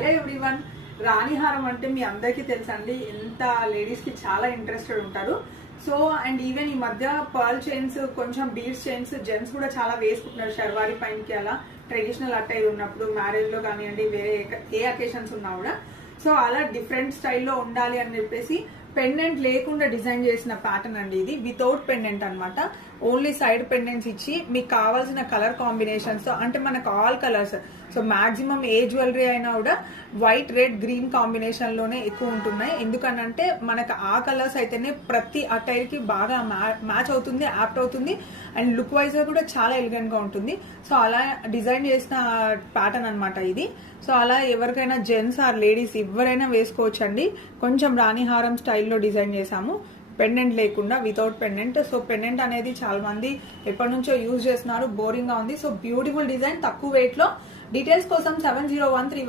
Hello everyone, రాణిహారం అంటే మీ అందరికీ తెలుసండి. ఎంత లేడీస్ కి చాలా ఇంట్రెస్టెడ్ ఉంటారు. సో అండ్ ఈవెన్ ఈ మధ్య పర్ల్ చైన్స్, కొంచెం బీడ్స్ చైన్స్ జెంట్స్ కూడా చాలా వేసుకుంటున్నారు. షర్వారి పైనకి అలా ట్రెడిషనల్ అటైర్ ఉన్నప్పుడు, మ్యారేజ్ లో కానివ్వండి, వేరే ఏ అకేషన్స్ ఉన్నా కూడా సో అలా డిఫరెంట్ స్టైల్లో ఉండాలి అని చెప్పేసి పెండెంట్ లేకుండా డిజైన్ చేసిన ప్యాటర్న్ అండి ఇది. వితౌట్ పెండెంట్ అనమాట. ఓన్లీ సైడ్ పెండెంట్స్ ఇచ్చి మీకు కావాల్సిన కలర్ కాంబినేషన్స్ తో, అంటే మనకు ఆల్ కలర్స్, సో మాక్సిమం ఏ జ్యువెలరీ అయినా కూడా వైట్, రెడ్, గ్రీన్ కాంబినేషన్ లోనే ఎక్కువ ఉంటున్నాయి. ఎందుకనంటే మనకు ఆ కలర్స్ అయితేనే ప్రతి అటైర్ కి బాగా మ్యాచ్ అవుతుంది, యాప్ట్ అవుతుంది అండ్ లుక్ వైజ్ గా కూడా చాలా ఎలిగెంట్ గా ఉంటుంది. సో అలా డిజైన్ చేసిన ప్యాటర్న్ అనమాట ఇది. సో అలా ఎవరికైనా జెంట్స్ ఆర్ లేడీస్ ఎవరైనా వేసుకోవచ్చు అండి. కొంచెం రాణిహారం స్టైల్లో డిజైన్ చేసాము, పెండెంట్ లేకుండా, వితౌట్ పెండెంట్. సో పెండెంట్ అనేది చాలా మంది ఎప్పటి నుంచో యూజ్ చేస్తున్నారు, బోరింగ్ గా ఉంది. సో బ్యూటిఫుల్ డిజైన్, తక్కువ వెయిట్ లో. డీటెయిల్స్ కోసం 7013